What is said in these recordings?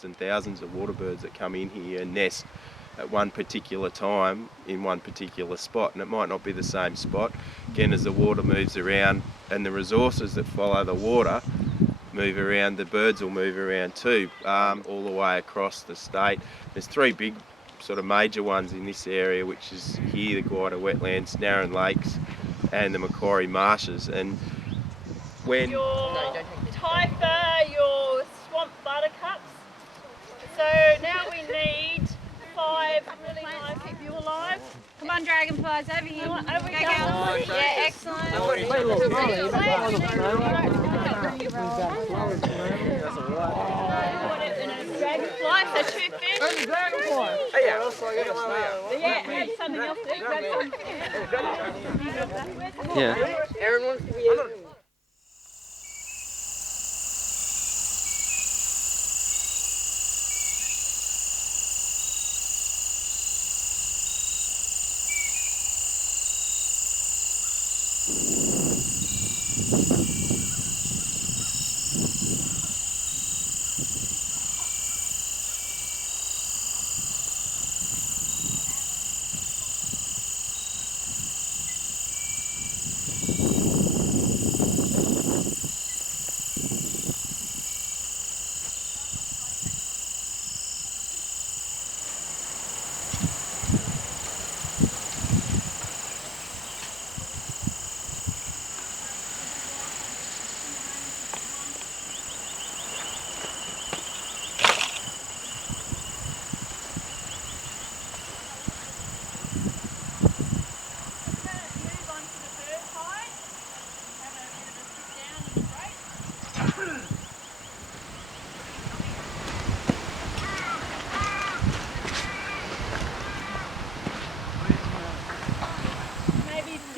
thousands and thousands of water birds that come in here and nest at one particular time in one particular spot, and it might not be the same spot. Again, as the water moves around and the resources that follow the water move around, the birds will move around too, all the way across the state. There's three big sort of major ones in this area, which is here, the Guida Wetlands, Narran Lakes and the Moree marshes. And when your typha, your swamp buttercups. So now we need 5 really nice, keep you alive. Come on, dragonflies, over here. Over we go. Yeah, excellent. Dragonfly, so 2 fish. Dragonfly. Yeah, have something else to eat. yeah. Aaron wants to be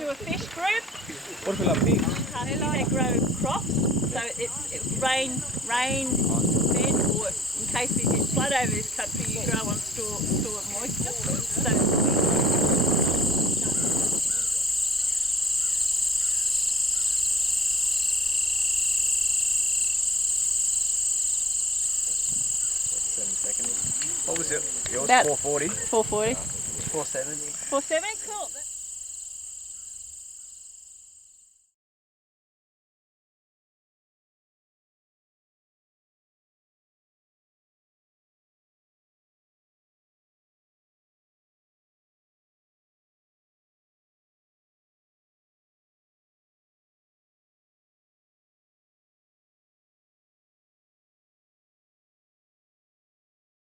do a fish group. What if we love pigs? They grow crops, so it's rain fed, or in case we get flood over this country, you grow on store moisture. So What was it? Yours? About 440? 440. 470. 470, cool.